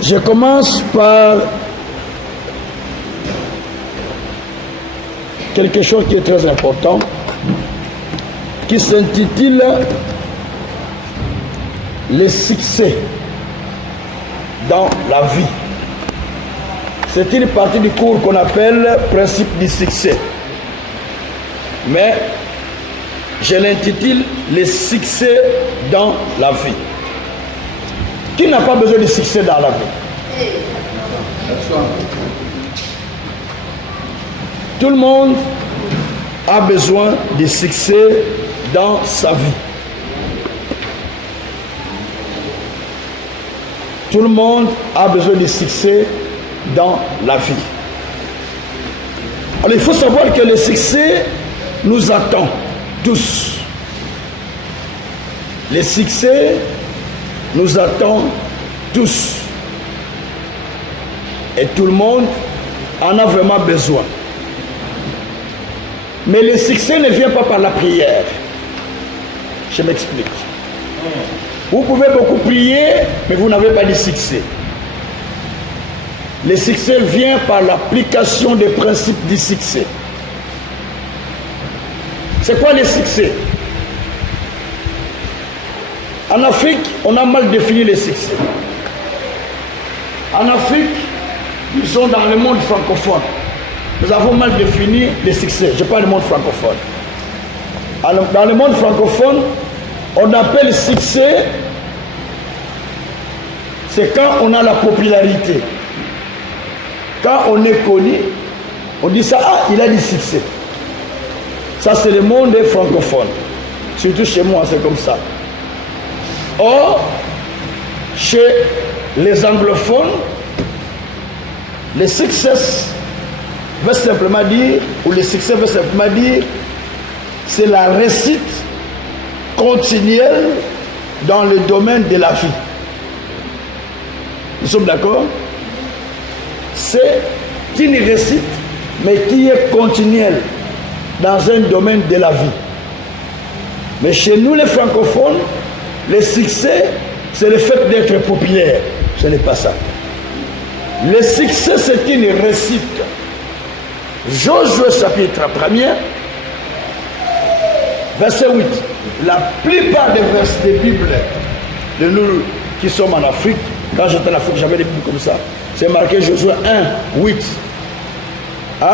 Je commence par quelque chose qui est très important, qui s'intitule les succès dans la vie. C'est une partie du cours qu'on appelle principe du succès. Mais je l'intitule les succès dans la vie. Qui n'a pas besoin de succès dans la vie? Tout le monde a besoin de succès dans sa vie. Tout le monde a besoin de succès dans la vie. Alors il faut savoir que le succès nous attend tous. Le succès nous attend tous. Et tout le monde en a vraiment besoin. Mais le succès ne vient pas par la prière. Je m'explique. Vous pouvez beaucoup prier, mais vous n'avez pas de succès. Le succès vient par l'application des principes du succès. C'est quoi le succès? En Afrique, on a mal défini le succès. En Afrique, disons dans le monde francophone, nous avons mal défini le succès. Je parle du monde francophone. Dans le monde francophone, on appelle succès, c'est quand on a la popularité. Quand on est connu, on dit ça, ah, il a du succès. Ça, c'est le monde francophone. Surtout chez moi, c'est comme ça. Or, chez les anglophones, le succès veut simplement dire, ou le succès veut simplement dire, c'est la réussite continuelle dans le domaine de la vie. Nous sommes d'accord? C'est une réussite, mais qui est continuelle dans un domaine de la vie. Mais chez nous, les francophones, le succès, c'est le fait d'être populaire. Ce n'est pas ça. Le succès, c'est une réussite. Josué chapitre 1er, verset 8. La plupart des versets de Bible de nous qui sommes en Afrique, quand j'étais en Afrique, j'avais des Bibles comme ça. C'est marqué Josué 1, 8. Hein?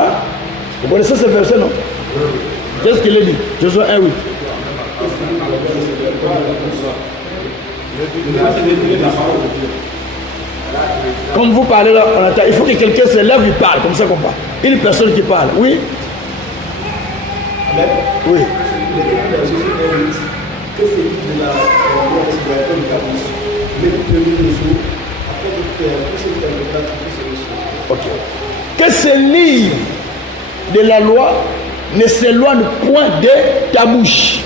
Vous connaissez ce verset, non? Qu'est-ce qu'il est dit? Josué 1, 8. Comme vous parlez là, on attend. Il faut que quelqu'un se lève et parle, comme ça qu'on parle. Une personne qui parle, oui? Oui. Ok. Que ce livre de la loi ne s'éloigne point de ta bouche.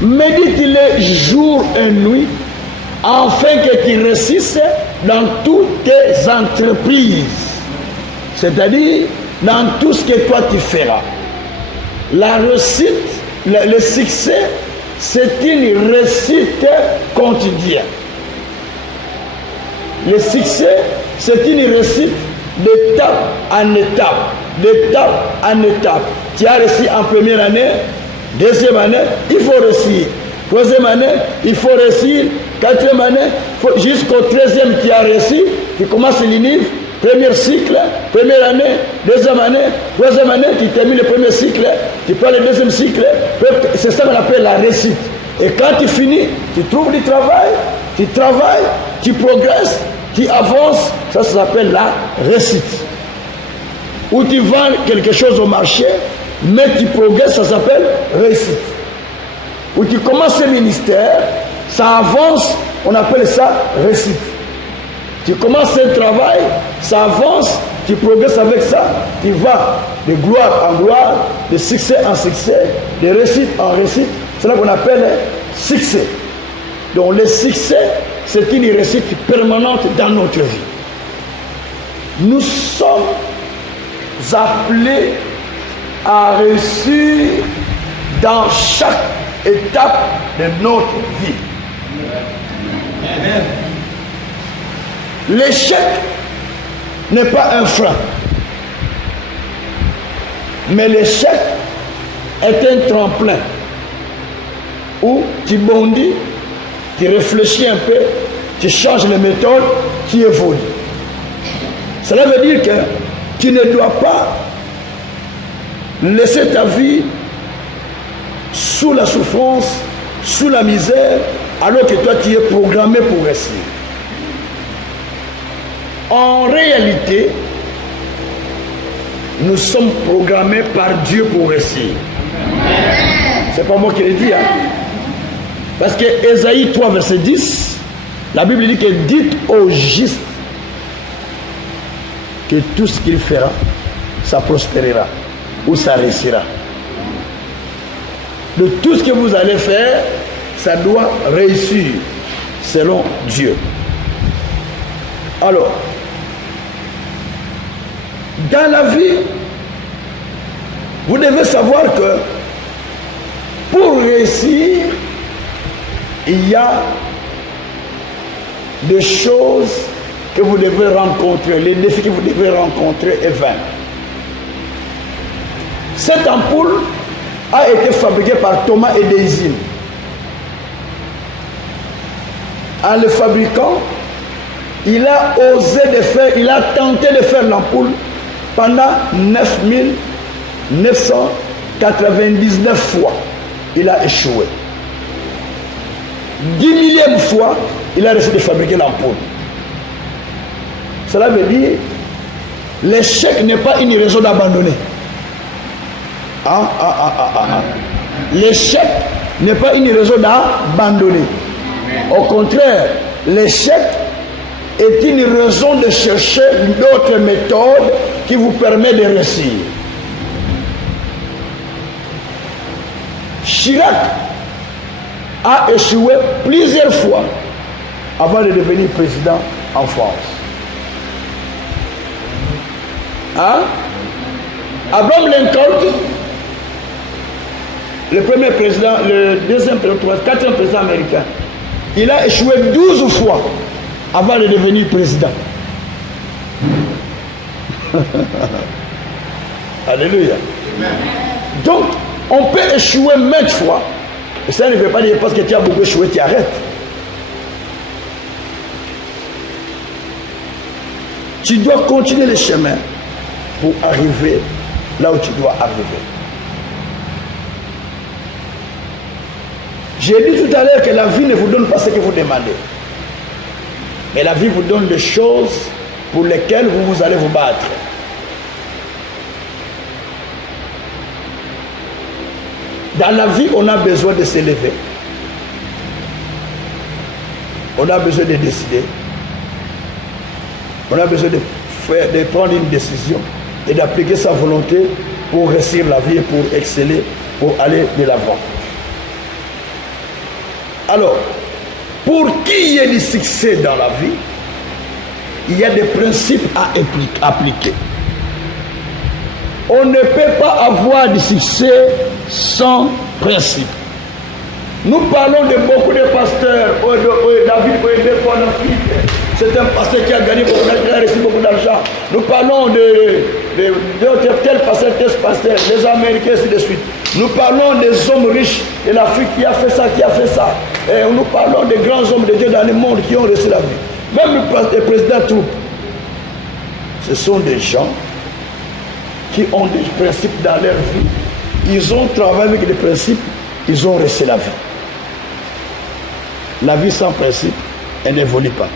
Médite-le jour et nuit, afin que tu réussisses dans toutes tes entreprises. C'est-à-dire, dans tout ce que toi tu feras. La réussite, le succès, c'est une réussite quotidienne. Le succès, c'est une réussite d'étape en étape. D'étape en étape. Tu as réussi en première année, deuxième année, il faut réussir. Troisième année, il faut réussir. Quatrième année, jusqu'au 13e qui a réussi, tu commences l'UNIF, premier cycle, première année, deuxième année, troisième année, tu termines le premier cycle, tu prends le deuxième cycle. C'est ça qu'on appelle la réussite. Et quand tu finis, tu trouves du travail, tu travailles, tu progresses, tu avances, ça s'appelle la réussite. Ou tu vends quelque chose au marché, mais tu progresses, ça s'appelle réussite. Ou tu commences un ministère, ça avance, on appelle ça réussite. Tu commences un travail, ça avance, tu progresses avec ça, tu vas de gloire en gloire, de succès en succès, de réussite en réussite. C'est là qu'on appelle succès. Donc le succès, c'est une réussite permanente dans notre vie. Nous sommes appelés à réussir dans chaque étape de notre vie. Amen. L'échec n'est pas un frein. Mais l'échec est un tremplin où tu bondis, tu réfléchis un peu, tu changes les méthodes, tu évolues. Cela veut dire que tu ne dois pas laisser ta vie sous la souffrance, sous la misère, alors que toi tu es programmé pour réussir. En réalité, nous sommes programmés par Dieu pour réussir. C'est pas moi qui le dis, hein? Parce que Ésaïe 3, verset 10, la Bible dit que dites au juste que tout ce qu'il fera, ça prospérera ou ça réussira. De tout ce que vous allez faire, ça doit réussir selon Dieu. Alors, dans la vie, vous devez savoir que pour réussir, il y a des choses que vous devez rencontrer, les défis que vous devez rencontrer et vaincre. Cette ampoule a été fabriquée par Thomas Edison. En le fabriquant, il a osé de faire, il a tenté de faire l'ampoule pendant 9999 fois. Il a échoué. 10 millième fois, il a réussi de fabriquer l'ampoule. Cela veut dire, l'échec n'est pas une raison d'abandonner. L'échec n'est pas une raison d'abandonner. Au contraire, l'échec est une raison de chercher d'autres méthodes qui vous permettent de réussir. Chirac a échoué plusieurs fois avant de devenir président en France. Abraham Lincoln, le premier président, le deuxième président, le quatrième président américain, il a échoué 12 fois avant de devenir président. Alléluia. Donc, on peut échouer maintes fois. Et ça ne veut pas dire parce que tu as beaucoup échoué, tu arrêtes. Tu dois continuer le chemin pour arriver là où tu dois arriver. J'ai dit tout à l'heure que la vie ne vous donne pas ce que vous demandez. Mais la vie vous donne des choses pour lesquelles vous allez vous battre. Dans la vie, on a besoin de s'élever. On a besoin de décider. On a besoin de prendre une décision et d'appliquer sa volonté pour réussir la vie et pour exceller, pour aller de l'avant. Alors, pour qu'il y ait du succès dans la vie, il y a des principes à appliquer. On ne peut pas avoir du succès sans principe. Nous parlons de beaucoup de pasteurs. David Oyedepo en Afrique, c'est un pasteur qui a gagné beaucoup d'argent, qui a reçu beaucoup d'argent. Nous parlons de tel pasteur, les Américains, ainsi de suite. Nous parlons des hommes riches de l'Afrique qui a fait ça, qui a fait ça. Et nous parlons des grands hommes de Dieu dans le monde qui ont reçu la vie. Même le président Trump. Ce sont des gens qui ont des principes dans leur vie. Ils ont travaillé avec des principes, ils ont reçu la vie. La vie sans principe, elle n'évolue pas.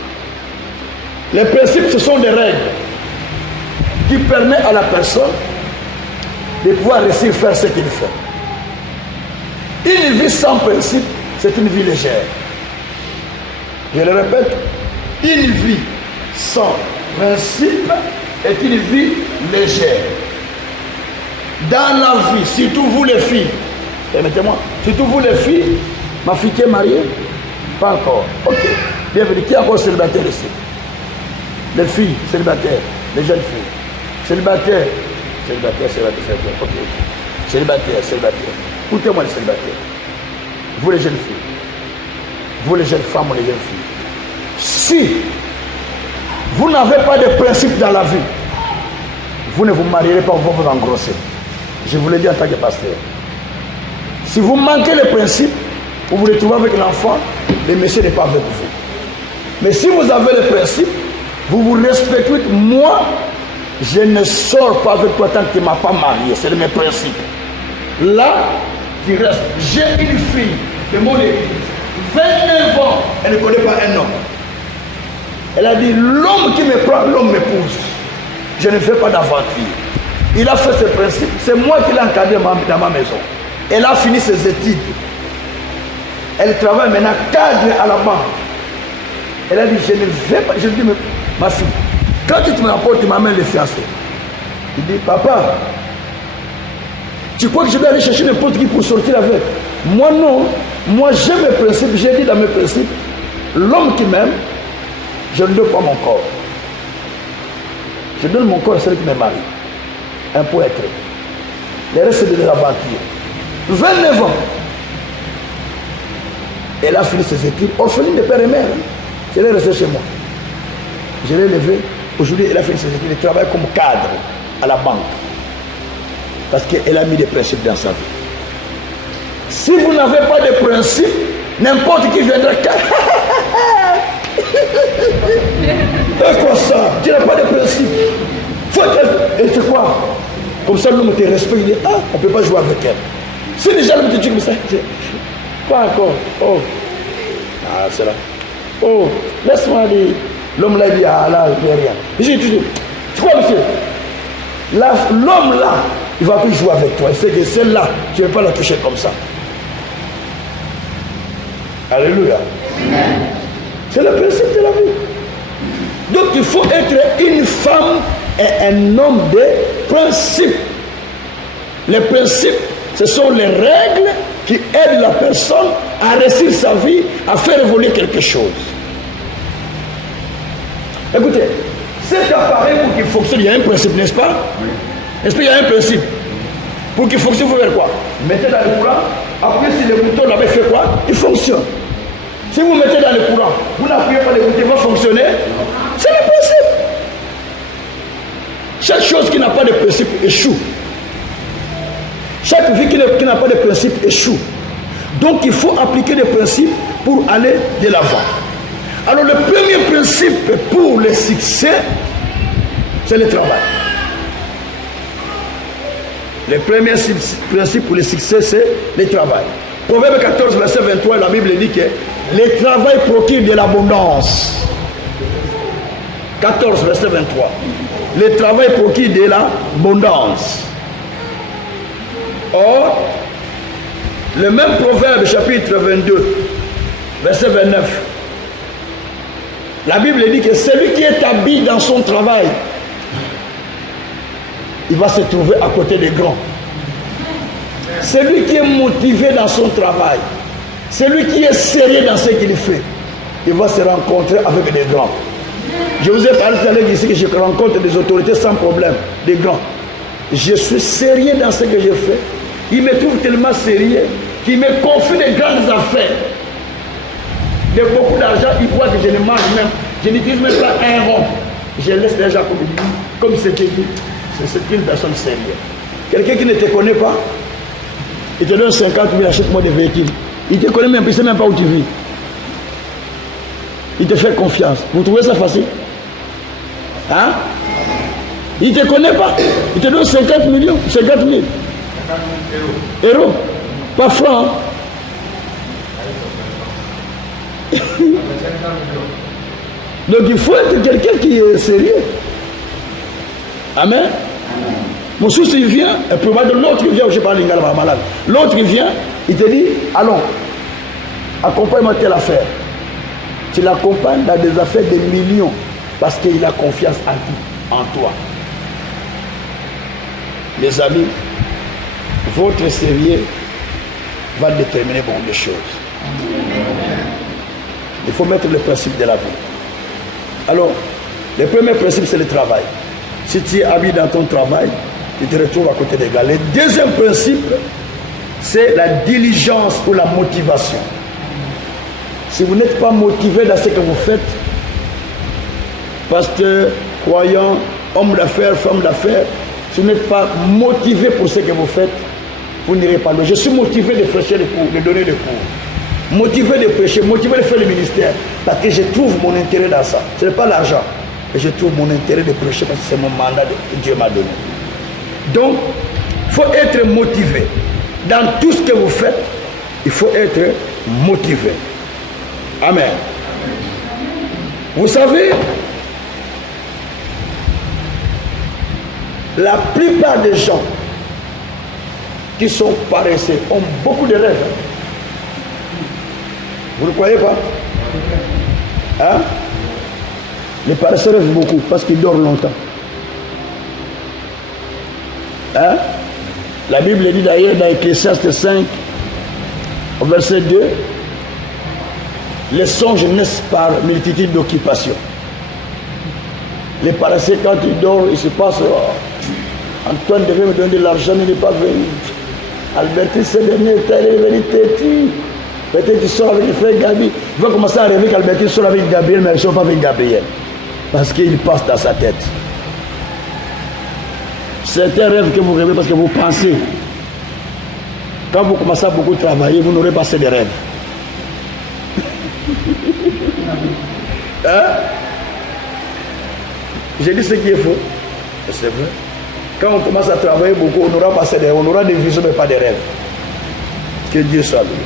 Les principes, ce sont des règles qui permettent à la personne de pouvoir réussir à faire ce qu'il fait. Une vie sans principe, c'est une vie légère. Je le répète, une vie sans principe est une vie légère. Dans la vie, surtout vous les filles, permettez-moi, surtout vous les filles, ma fille qui est mariée, pas encore. Ok, bienvenue. Qui est encore célibataire ici? Les filles célibataires, les jeunes filles. Célibataires, ok. Célibataire. Écoutez-moi les célibataires. Vous les jeunes filles, vous les jeunes femmes ou les jeunes filles. Si vous n'avez pas de principe dans la vie, vous ne vous marierez pas, vous vous engrossez. Je vous l'ai dit en tant que pasteur. Si vous manquez les principes, vous vous retrouvez avec l'enfant, le monsieur n'est pas avec vous. Mais si vous avez les principes, vous vous respectez. Moi, je ne sors pas avec toi tant que tu ne m'as pas marié. C'est mes principes. Là, tu restes. J'ai une fille de mon église, 29 ans, elle ne connaît pas un homme. Elle a dit, l'homme qui me prend, l'homme m'épouse. Je ne fais pas d'aventure. Il a fait ses principes. C'est moi qui l'ai encadré dans ma maison. Elle a fini ses études. Elle travaille maintenant cadre à la banque. Elle a dit, je ne vais pas. Je lui dis, mais ma fille, quand tu me rapportes, tu m'amènes les fiancés. Il dit, papa, tu crois que je dois aller chercher n'importe qui pour sortir avec? Moi non. Moi j'ai mes principes. J'ai dit dans mes principes, l'homme qui m'aime, je ne donne pas mon corps. Je donne mon corps à celui qui me marie. Un poète. Le reste c'est de l'aventure. 29 ans. Elle a fini ses études. Orpheline de père et mère. Je l'ai resté chez moi. Je l'ai levé. Aujourd'hui, elle a fini ses études. Elle travaille comme cadre à la banque. Parce qu'elle a mis des principes dans sa vie. Si vous n'avez pas de principes, n'importe qui viendra. Et quoi ça? Tu n'as pas de principes. Et c'est quoi? Comme ça, l'homme te respecte. Il dit, ah, on ne peut pas jouer avec elle. Si déjà l'homme te dit comme ça, pas encore. Oh. Ah, c'est là. Oh, laisse-moi aller. L'homme là, il dit, ah là, il n'y a rien. J'ai dit, tu vois, monsieur, l'homme là, il ne va plus jouer avec toi. Il sait que celle-là, tu ne vais pas la toucher comme ça. Alléluia. C'est le principe de la vie. Donc il faut être une femme et un homme de principe. Les principes, ce sont les règles qui aident la personne à réussir sa vie, à faire évoluer quelque chose. Écoutez, cet appareil pour qu'il fonctionne, il y a un principe, n'est-ce pas? Oui. Est-ce qu'il y a un principe? Pour qu'il fonctionne, il faut faire quoi? Mettez dans le courant, appuyez sur le bouton, là-bas, fait quoi? Il fonctionne. Si vous mettez dans le courant, vous n'appuyez pas le bouton, il va fonctionner. C'est le principe. Chaque chose qui n'a pas de principe échoue. Chaque vie qui n'a pas de principe échoue. Donc il faut appliquer des principes pour aller de l'avant. Alors le premier principe pour le succès, c'est le travail. Le premier principe pour le succès, c'est le travail. Proverbe 14, verset 23, la Bible dit que le travail procure de l'abondance. 14, verset 23. Le travail procure de l'abondance. Or, le même proverbe, chapitre 22, verset 29, la Bible dit que celui qui est habile dans son travail, il va se trouver à côté des grands. Celui qui est motivé dans son travail, celui qui est sérieux dans ce qu'il fait, il va se rencontrer avec des grands. Je vous ai parlé tout à l'heure ici que je rencontre des autorités sans problème, des grands. Je suis sérieux dans ce que je fais. Ils me trouvent tellement sérieux qu'ils me confient de grandes affaires. De beaucoup d'argent, ils voient que je ne mange même. Je n'utilise même pas un rond. Je laisse les gens comme c'était dit. C'est une personne sérieuse. Quelqu'un qui ne te connaît pas, il te donne 50 000, achète-moi des véhicules. Il te connaît même, il ne sait même pas où tu vis. Il te fait confiance. Vous trouvez ça facile? Hein? Il ne te connaît pas. Il te donne 50 millions, 50 000. Euros. Pas francs. Hein? Donc il faut être quelqu'un qui est sérieux. Amen. Mon souci il vient, et probablement l'autre il vient, je parle lingala malade. L'autre il vient, il te dit, allons, accompagne-moi telle affaire. Tu l'accompagnes dans des affaires de millions parce qu'il a confiance en toi. Les amis, votre sérieux va déterminer beaucoup de choses. Il faut mettre le principe de la vie. Alors, le premier principe, c'est le travail. Si tu es habillé dans ton travail, tu te retrouves à côté des gars. Le deuxième principe, c'est la diligence ou la motivation. Si vous n'êtes pas motivé dans ce que vous faites, pasteur, croyant, homme d'affaires, femme d'affaires, si vous n'êtes pas motivé pour ce que vous faites, vous n'irez pas loin. Je suis motivé de prêcher les cours, de donner des cours. Motivé de prêcher, motivé de faire le ministère. Parce que je trouve mon intérêt dans ça. Ce n'est pas l'argent. Mais je trouve mon intérêt de prêcher parce que c'est mon mandat que Dieu m'a donné. Donc, il faut être motivé. Dans tout ce que vous faites, il faut être motivé. Amen. Vous savez, la plupart des gens qui sont paresseux ont beaucoup de rêves. Vous ne croyez pas? Hein? Les paresseux rêvent beaucoup parce qu'ils dorment longtemps. Hein? La Bible dit d'ailleurs dans Ecclésiaste 5, au verset 2, les songes naissent par multitude d'occupations. Les paresseux, quand ils dorment, il se passe, oh, Antoine devait me donner de l'argent, il n'est pas venu. Albertine, ce dernier est allé venir têtu. Peut-être qu'il sort avec le frère Gabi. Il va commencer à rêver qu'Albertine sort avec Gabriel, mais il ne sort pas avec Gabriel. Parce qu'il passe dans sa tête. C'est un rêve que vous rêvez parce que vous pensez. Quand vous commencez à beaucoup travailler, vous n'aurez pas assez de rêves. Hein? J'ai dit ce qui est faux. C'est vrai. Quand on commence à travailler beaucoup, on n'aura pas assez de rêves. On aura des visions, mais pas de rêves. Que Dieu soit loué.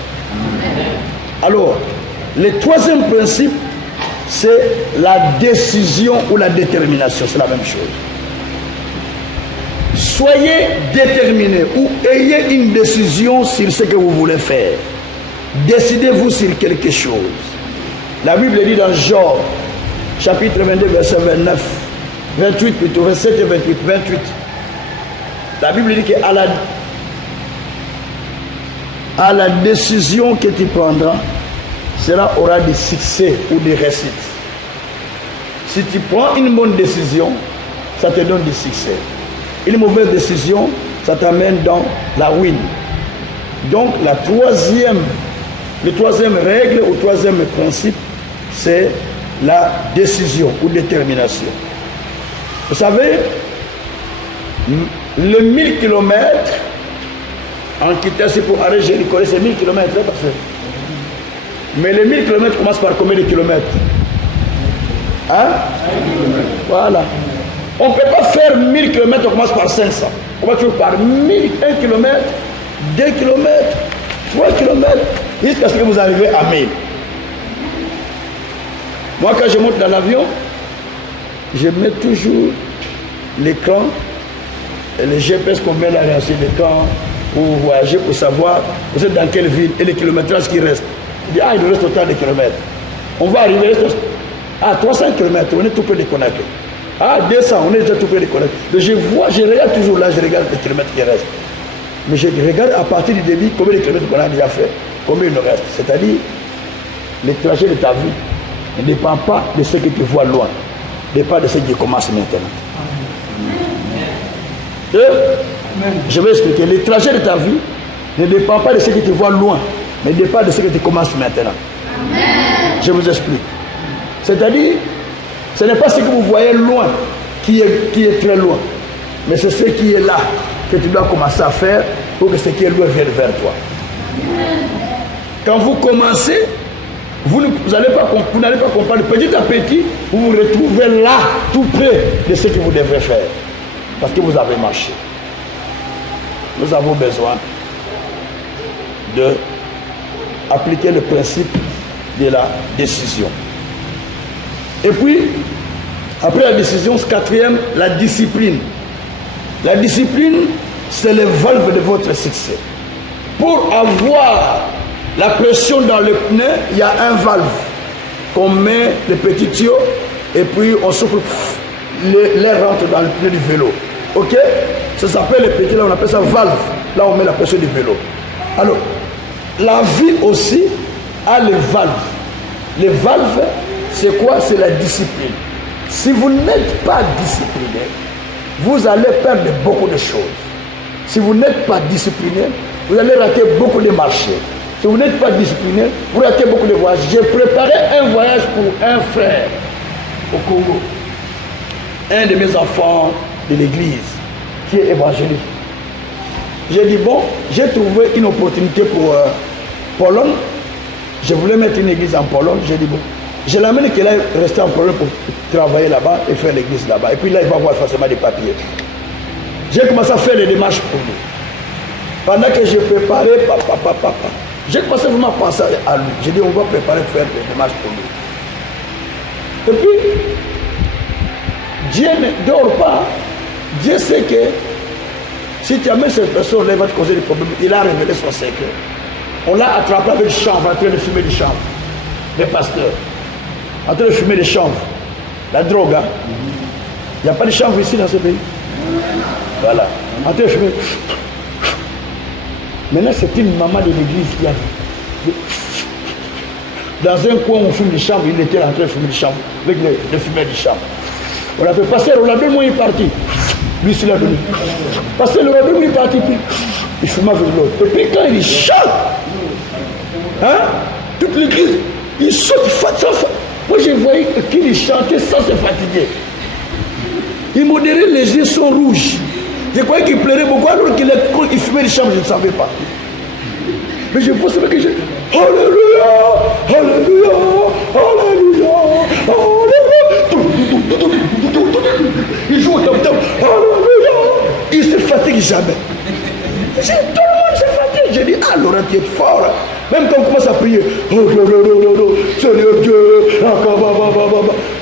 Alors, le troisième principe, c'est la décision ou la détermination. C'est la même chose. Soyez déterminé ou ayez une décision sur ce que vous voulez faire. Décidez-vous sur quelque chose. La Bible dit dans Job, chapitre 22, verset 29, 28 plutôt, 27 et 28, 28. La Bible dit qu'à la décision que tu prendras, cela aura des succès ou des réussites. Si tu prends une bonne décision, ça te donne des succès. Une mauvaise décision, ça t'amène dans la ruine. Donc la troisième règle ou troisième principe, c'est la décision ou détermination. Vous savez, le 1000 km en quittant pour arrêter Jéricho, c'est 1000 km, parce que... Mais les 1000 km commencent par combien de kilomètres? Hein? Voilà. On ne peut pas faire 1000 km, on commence par 500. On va toujours par 1000, 1 km, 2 km, 3 km, jusqu'à ce que vous arrivez à 1000. Moi, quand je monte dans l'avion, je mets toujours l'écran et le GPS qu'on met là sur l'écran pour voyager, pour savoir vous êtes dans quelle ville et les kilométrages qui restent. Je dis, ah, il nous reste autant de kilomètres. On va arriver à 300 km, on est tout près de Conakry. Ah, 200, on est déjà tout près de Conakry. Donc je regarde toujours là, je regarde les kilomètres qui restent. Mais je regarde à partir du début combien de kilomètres qu'on a déjà fait, combien il nous reste. C'est-à-dire, le trajet de ta vie ne dépend pas de ce que tu vois loin, ne dépend de ce qui commence maintenant. Je vais expliquer. Le trajet de ta vie ne dépend pas de ce que tu vois loin, mais dépend de ce que tu commences maintenant. Amen. Je vous explique. C'est-à-dire, ce n'est pas ce que vous voyez loin qui est très loin, mais c'est ce qui est là que tu dois commencer à faire pour que ce qui est loin vienne vers toi. Amen. Quand vous commencez, vous n'allez pas comprendre. Petit à petit, vous vous retrouvez là, tout près de ce que vous devrez faire. Parce que vous avez marché. Nous avons besoin d'appliquer le principe de la décision. Et puis, après la décision, ce quatrième, la discipline. La discipline, c'est le valve de votre succès. Pour avoir la pression dans le pneu, il y a un valve qu'on met le petit tuyau et puis on souffle, l'air rentre dans le pneu du vélo. Ok? Ça s'appelle le petit, là on appelle ça valve. Là on met la pression du vélo. Alors, la vie aussi a le valve. Les valves, c'est quoi? C'est la discipline. Si vous n'êtes pas discipliné, vous allez perdre beaucoup de choses. Si vous n'êtes pas discipliné, vous allez rater beaucoup de marchés. Si vous n'êtes pas discipliné, vous ratez beaucoup de voyages. J'ai préparé un voyage pour un frère au Congo. un de mes enfants de l'église qui est évangélique. J'ai dit, bon, j'ai trouvé une opportunité pour Pologne. Je voulais mettre une église en Pologne. J'ai dit, bon, je l'amène qu'elle aille rester en Pologne pour travailler là-bas et faire l'église là-bas. Et puis là, il va avoir forcément des papiers. J'ai commencé à faire les démarches pour lui. Pendant que je préparais, j'ai commencé vraiment à penser à lui. J'ai dit, on va préparer faire les démarches pour lui. Et puis, Dieu ne dort pas. Dieu sait que si tu amènes cette personne, elle va te causer des problèmes. Il a révélé son secret. On l'a attrapé avec du chanvre, en train de fumer du chanvre. Les pasteurs. En train de fumer des chanvres. La drogue, hein. Il n'y a pas de chanvre ici dans ce pays. Voilà. En train de fumer. Maintenant, c'est une maman de l'église qui a vu. Dans un coin où on fume du chanvre, il était en train de fumer du chanvre. Avec le fumer du chanvre. On a fait passer, on a deux mois, il est parti. Lui, c'est là donné. Parce que le rabbin, il est parti, puis il fumait avec l'autre. Et puis quand il chante, hein, toute l'église, il saute, il fatigue. Moi, je voyais qu'il chantait sans se fatiguer. Il modérait, les yeux sont rouges. Je croyais qu'il pleurait beaucoup, alors qu'il fumait les chambres, je ne savais pas. Mais je pensais que j'ai... Alléluia, Alléluia, Alléluia, Alléluia. Il joue au tom-tom. Alléluia. Il ne se fatigue jamais. Tout le monde se fatigue. J'ai dit, ah, Laurent, tu es fort. Même quand on commence à prier, Seigneur Dieu,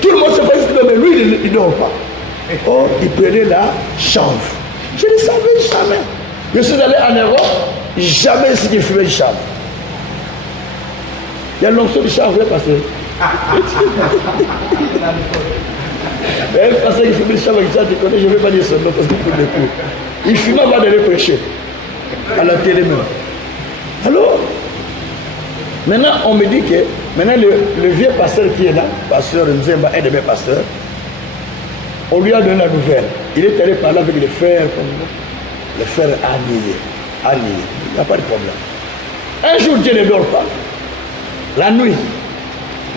tout le monde se fatigue, mais lui, il ne dort pas. Oh, il prenait la chanvre. Je ne savais jamais. Je suis allé en Europe, jamais si j'ai fumé le chanvre. Il y a l'onction du chanvre, parce que. Mais parce qu'il fumait le chanvre, tu connais, je ne vais pas dire son nom parce qu'il fume des coups. Il fumait avant d'aller prêcher. À la télé même. Alors, maintenant, on me dit que, maintenant, le vieux pasteur qui est là, pasteur Nzemba, un de mes pasteurs, on lui a donné la nouvelle. Il est allé parler avec les frères, les frères Annier. Il n'y a pas de problème. Un jour, Dieu ne dort pas. La nuit,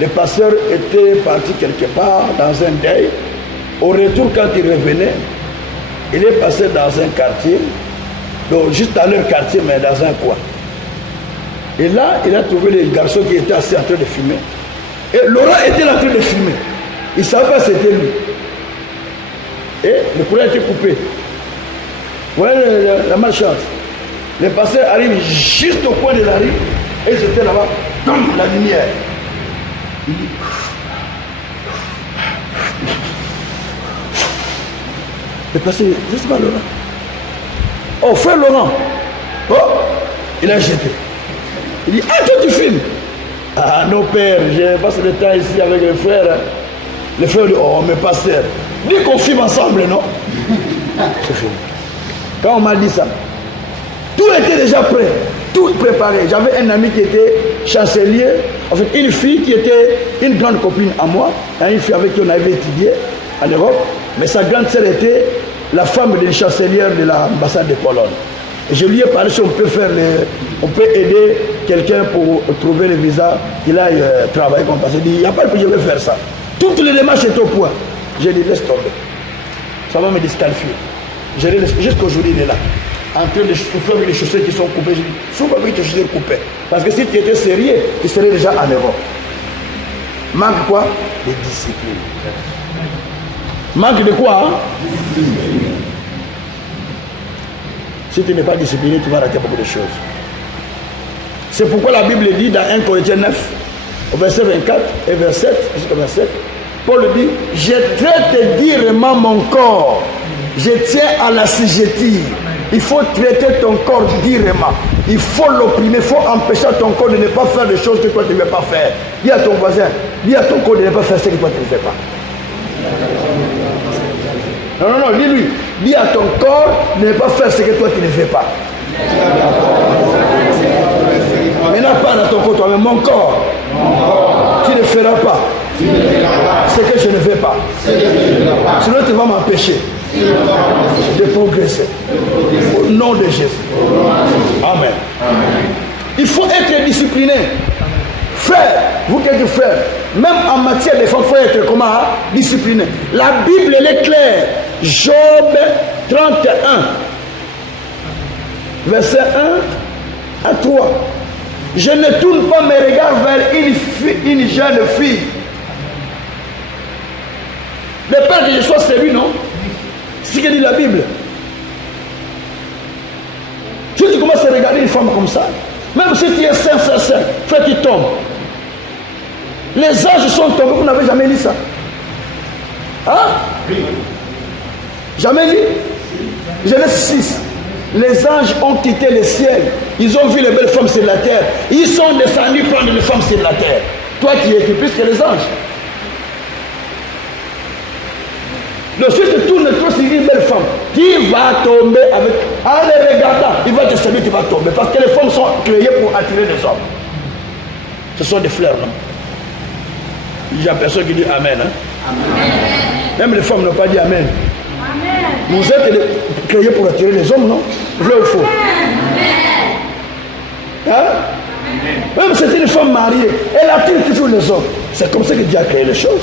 le pasteur était parti quelque part dans un deuil. Au retour, quand il revenait, il est passé dans un quartier, donc juste dans leur quartier, mais dans un coin. Et là, il a trouvé les garçons qui étaient assis en train de fumer. Et Laurent était en train de fumer. Il ne savait pas que c'était lui. Et le courant était coupé. Voilà la malchance. Le pasteur arrive juste au coin de la rue et j'étais là-bas, dans la lumière. Il dit, le pasteur, je ne sais pas Laurent. Oh, frère Laurent. Oh, il a jeté. Il dit, ah, toi tu filmes. Ah non, père, je passe le temps ici avec les frères. Les frères disent, oh, mais pasteur, dis qu'on filme ensemble, non? Je filme. Quand on m'a dit ça, tout était déjà prêt, tout préparé. J'avais un ami qui était chancelier, en fait une fille qui était une grande copine à moi, une fille avec qui on avait étudié en Europe, mais sa grande sœur était la femme de chancelière de l'ambassade de Pologne. Et je lui ai parlé si on peut on peut aider quelqu'un pour trouver le visa, qu'il aille travailler comme pasteur. Il dit, il n'y a pas de problème, je vais faire ça. Toutes les démarches étaient au point. J'ai dit, laisse tomber. Ça va me disqualifier. Jusqu'aujourd'hui, il est là. En train de souffrir avec les chaussures qui sont coupées. J'ai dit, souffre avec tes chaussures coupées. Parce que si tu étais sérieux, tu serais déjà en Europe. Manque quoi? De discipline. Manque de quoi, hein? Discipline. Si tu n'es pas discipliné, tu vas rater beaucoup de choses. C'est pourquoi la Bible dit dans 1 Corinthiens 9, au verset 24 et verset 7, jusqu'au 27, Paul dit, je traite durement mon corps, je tiens à l'assujettir. Il faut traiter ton corps durement. Il faut l'opprimer, il faut empêcher ton corps de ne pas faire des choses que toi tu ne veux pas faire. Dis à ton voisin, dis à ton corps de ne pas faire ce que toi tu ne fais pas. Non, dis-lui, dis à ton corps de ne pas faire ce que toi tu ne fais pas. Maintenant, pas dans ton corps, toi, mais mon corps. Tu ne feras pas ce que je ne fais pas. Sinon, tu vas m'empêcher de progresser. Au nom de Jésus. Amen. Il faut être discipliné. Frère, vous qui êtes frère, même en matière de femmes, il faut être comment? Discipliné. La Bible, elle est claire. Job 31, verset 1 à 3. Je ne tourne pas mes regards vers une jeune fille. Le père que je sois, c'est lui, non? C'est ce que dit la Bible. Si tu commences à regarder une femme comme ça, même si tu es saint, frère, tu tombes. Les anges sont tombés, vous n'avez jamais lu ça? Hein? Jamais lu? Genèse 6. Les anges ont quitté le ciel. Ils ont vu les belles femmes sur la terre. Ils sont descendus prendre les femmes sur la terre. Toi, tu es plus que les anges. Donc, si tu tournes trop sur une belle femme, tu vas tomber avec. En les regardant, il va te saluer, tu vas tomber. Parce que les femmes sont créées pour attirer les hommes. Ce sont des fleurs, non? Il y a personne qui dit Amen. Hein? Amen. Même les femmes n'ont pas dit Amen. Amen. Vous êtes créés pour attirer les hommes, non? Vrai ou faux? Hein? Même si c'est une femme mariée, elle attire toujours les hommes. C'est comme ça que Dieu a créé les choses.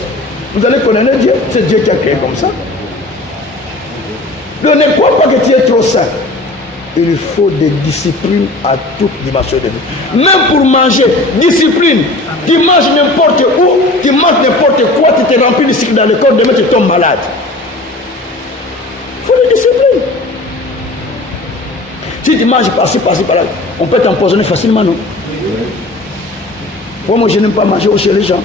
Vous allez connaître Dieu, c'est Dieu qui a créé comme ça. Donc ne crois pas que tu es trop saint. Il faut des disciplines à toute dimension de vie. Même pour manger, discipline. Tu manges n'importe où, tu manges n'importe quoi, tu te remplis de sucre dans le corps, demain tu tombes malade. Il faut des disciplines. Si tu manges par-ci, par-là, on peut t'empoisonner facilement, non? Moi, je n'aime pas manger chez les gens.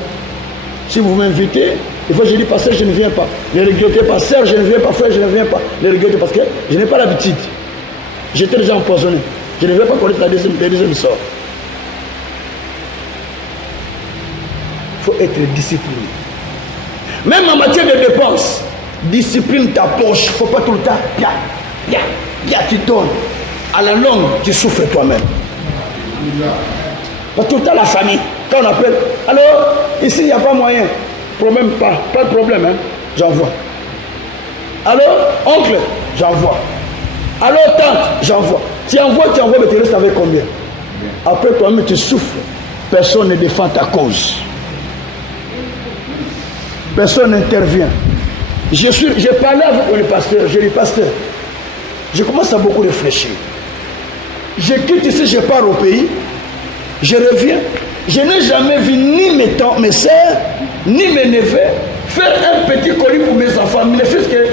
Si vous m'invitez, il faut que je dis pasteur, je ne viens pas. Ne regrettez pas, sœur, je ne viens pas, frère, je ne viens pas. Ne regrettez parce que je n'ai pas l'habitude. J'étais déjà empoisonné. Je ne vais pas connaître la deuxième sort. Il faut être discipliné. Même en matière de dépenses, discipline ta poche. Il ne faut pas tout le temps, tu donnes. À la longue, tu souffres toi-même. Pas tout le temps la famille. Quand on appelle, alors, ici, il n'y a pas moyen. Problème, pas de problème, hein? J'envoie. Alors, oncle, j'envoie. Alors, tante, j'envoie. Tu envoies, mais tu restes avec combien? Après, toi-même, tu souffres. Personne ne défend ta cause. Personne n'intervient. J'ai parlé avec le pasteur, j'ai dit, pasteur, je commence à beaucoup réfléchir. Je quitte ici, je pars au pays, je reviens. Je n'ai jamais vu ni mes soeurs, ni mes neveux faire un petit colis pour mes enfants. Mais le fils que,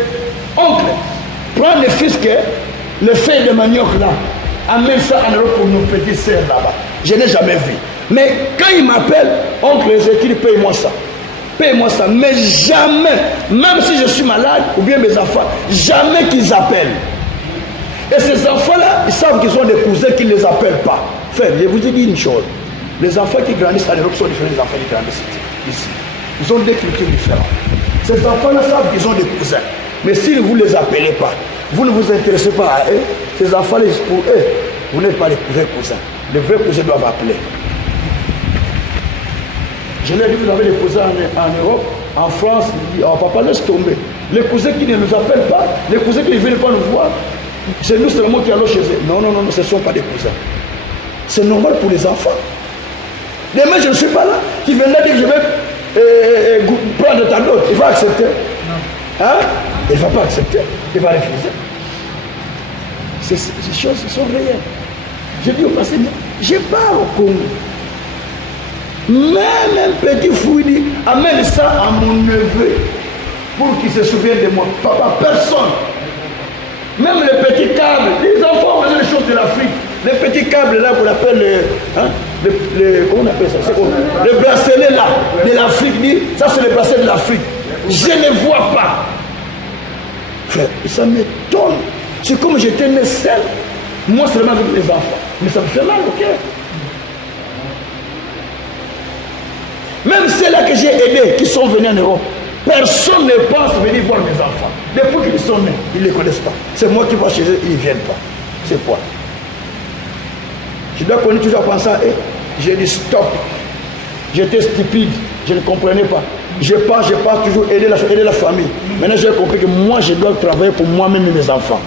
oncle, prends le fils que, le feuille de manioc là, amène ça en Europe pour nos petites sœurs là-bas. Je n'ai jamais vu. Mais quand il m'appelle, oncle, il paye-moi ça. Paye-moi ça. Mais jamais, même si je suis malade, ou bien mes enfants, jamais qu'ils appellent. Et ces enfants-là, ils savent qu'ils ont des cousins qui ne les appellent pas. Frère, je vous ai dit une chose. Les enfants qui grandissent en Europe sont différents des enfants qui grandissent ici. Ils ont des cultures différentes. Ces enfants-là savent qu'ils ont des cousins. Mais si vous ne les appelez pas, vous ne vous intéressez pas à eux, ces enfants-là, pour eux, vous n'êtes pas les vrais cousins. Les vrais cousins doivent appeler. Je l'ai dit, vous avez des cousins en Europe, en France, ils disent, oh papa, laisse tomber. Les cousins qui ne nous appellent pas, les cousins qui ne viennent pas nous voir, c'est nous seulement qui allons chez eux. Non, ce ne sont pas des cousins. C'est normal pour les enfants. Demain, je ne suis pas là. Tu viendras dire que je vais prendre ta dot. Il va accepter. Non. Hein? Il ne va pas accepter. Il va refuser. Ces choses sont réelles. Je dis au passé, je pars au Congo. Même un petit fou dit, amène ça à mon neveu pour qu'il se souvienne de moi. Papa, personne. Même les petits câbles, les enfants ont les choses de l'Afrique. Les petits câbles là qu'on appelle comment on appelle ça? Le bracelet là de l'Afrique, ça c'est le bracelet de l'Afrique. Je ne vois pas. Frère, ça m'étonne. C'est comme j'étais né seul, moi seulement avec mes enfants. Mais ça me fait mal au cœur. Même ceux-là que j'ai aidés, qui sont venus en Europe, personne ne pense venir voir mes enfants. Depuis qu'ils sont nés, ils ne les connaissent pas. C'est moi qui vais chez eux, ils ne viennent pas. C'est quoi? Je dois connaître toujours penser à eux. J'ai dit stop. J'étais stupide, je ne comprenais pas. Je pars toujours aider la famille. Maintenant j'ai compris que moi je dois travailler pour moi-même et mes enfants.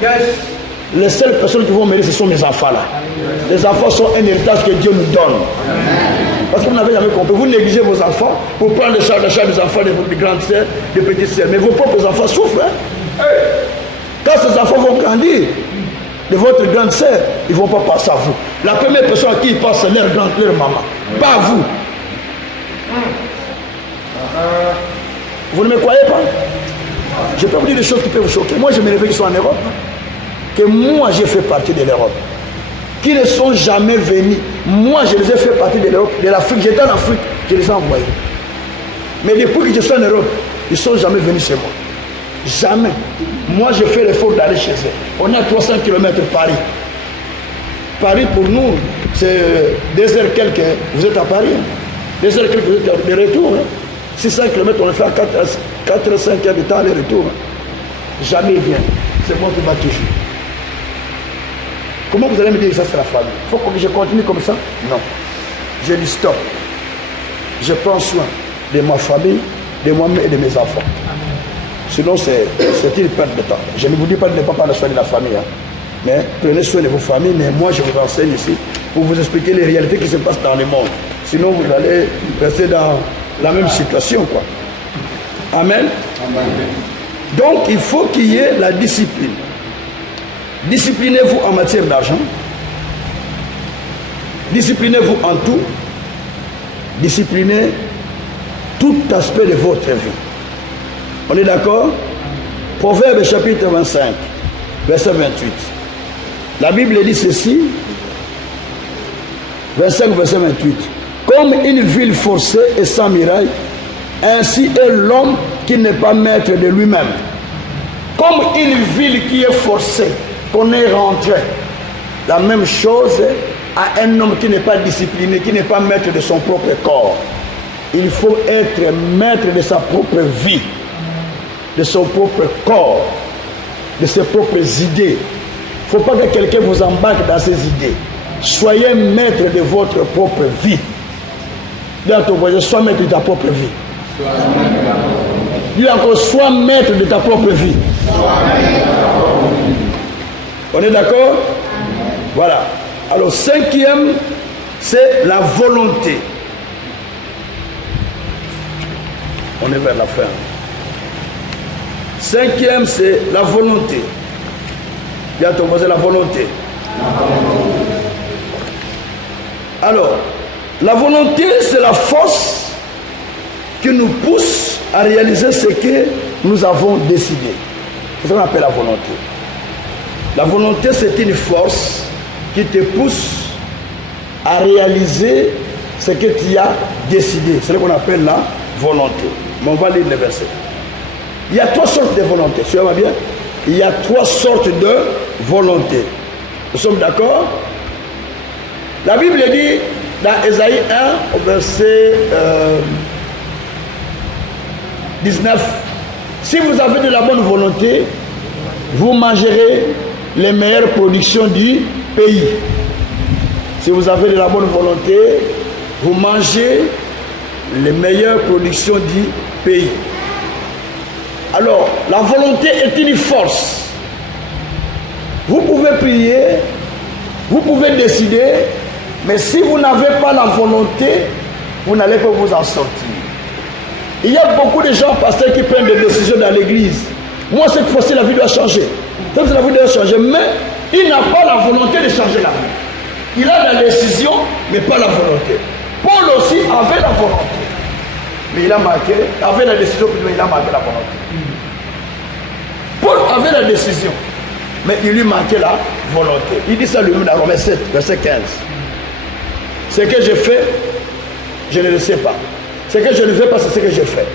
Les seules personnes qui vont m'aider, ce sont mes enfants là. Les enfants sont un héritage que Dieu nous donne. Amen. Parce que vous n'avez jamais compris. Vous négligez vos enfants pour prendre le charge des enfants, des grandes sœurs, des petites sœurs. Mais vos propres enfants souffrent. Hein? Quand ces enfants vont grandir, de votre grande sœur, ils ne vont pas passer à vous. La première personne à qui ils passent, c'est leur maman. Pas à vous. Vous ne me croyez pas? Je peux vous dire des choses qui peuvent vous choquer. Moi, je me réveille qu'ils sont en Europe. Que moi, j'ai fait partie de l'Europe. Qui ne sont jamais venus. Moi, je les ai fait partie de l'Europe, de l'Afrique. J'étais en Afrique, je les ai envoyés. Mais depuis que je suis en Europe, ils ne sont jamais venus chez moi. Jamais. Moi, je fais l'effort d'aller chez eux. On est à 300 km de Paris. Paris, pour nous, c'est 2 heures quelques. Vous êtes à Paris. 2 heures quelques, vous êtes de retour. 600 km, on le fait à 4-5 heures de temps, aller-retour. Jamais il vient. C'est moi qui va toujours. Comment vous allez me dire que ça, c'est la famille? Il faut que je continue comme ça? Non. Je dis stop. Je prends soin de ma famille, de moi-même et de mes enfants. Sinon, c'est une perte de temps. Je ne vous dis pas de ne pas prendre soin de la famille. Hein. Mais prenez soin de vos familles. Mais moi, je vous enseigne ici pour vous expliquer les réalités qui se passent dans le monde. Sinon, vous allez rester dans la même situation, quoi. Amen. Amen. Donc, il faut qu'il y ait la discipline. Disciplinez-vous en matière d'argent. Disciplinez-vous en tout. Disciplinez tout aspect de votre vie. On est d'accord? Proverbe chapitre 25, verset 28. La Bible dit ceci. 25, verset 28. Comme une ville forcée et sans muraille, ainsi est l'homme qui n'est pas maître de lui-même. Comme une ville qui est forcée, qu'on est rentré. La même chose à un homme qui n'est pas discipliné, qui n'est pas maître de son propre corps. Il faut être maître de sa propre vie, de son propre corps, de ses propres idées. Il ne faut pas que quelqu'un vous embarque dans ses idées. Soyez maître de votre propre vie. Dis à ton voisin, sois maître de ta propre vie. Dis encore, sois maître de ta propre vie. On est d'accord? Voilà. Alors, 5e, c'est la volonté. On est vers la fin. 5e, c'est la volonté. Dis à ton voisin, la volonté. Alors, la volonté, c'est la force qui nous pousse à réaliser ce que nous avons décidé. C'est ce qu'on appelle la volonté. La volonté, c'est une force qui te pousse à réaliser ce que tu as décidé. C'est ce qu'on appelle la volonté. Mais on va lire les versets. Il y a 3 sortes de volonté. Suivez-moi bien. Il y a 3 sortes de volonté. Nous sommes d'accord? La Bible dit dans Ésaïe 1, au verset 19, si vous avez de la bonne volonté, vous mangerez les meilleures productions du pays. Si vous avez de la bonne volonté, vous mangez les meilleures productions du pays. Alors, la volonté est une force. Vous pouvez prier, vous pouvez décider, mais si vous n'avez pas la volonté, vous n'allez pas vous en sortir. Il y a beaucoup de gens, pasteurs, qui prennent des décisions dans l'église. Moi, cette fois-ci, la vie doit changer. Donc, la vie doit changer, mais il n'a pas la volonté de changer la vie. Il a la décision, mais pas la volonté. Paul aussi avait la volonté. Mais il a marqué, avait la décision, mais il a marqué la volonté. Paul avait la décision, mais il lui manquait la volonté. Il dit ça lui-même dans Romains 7, verset 15. Ce que je fais, je ne le sais pas. Ce que je ne fais pas, c'est ce que je fais.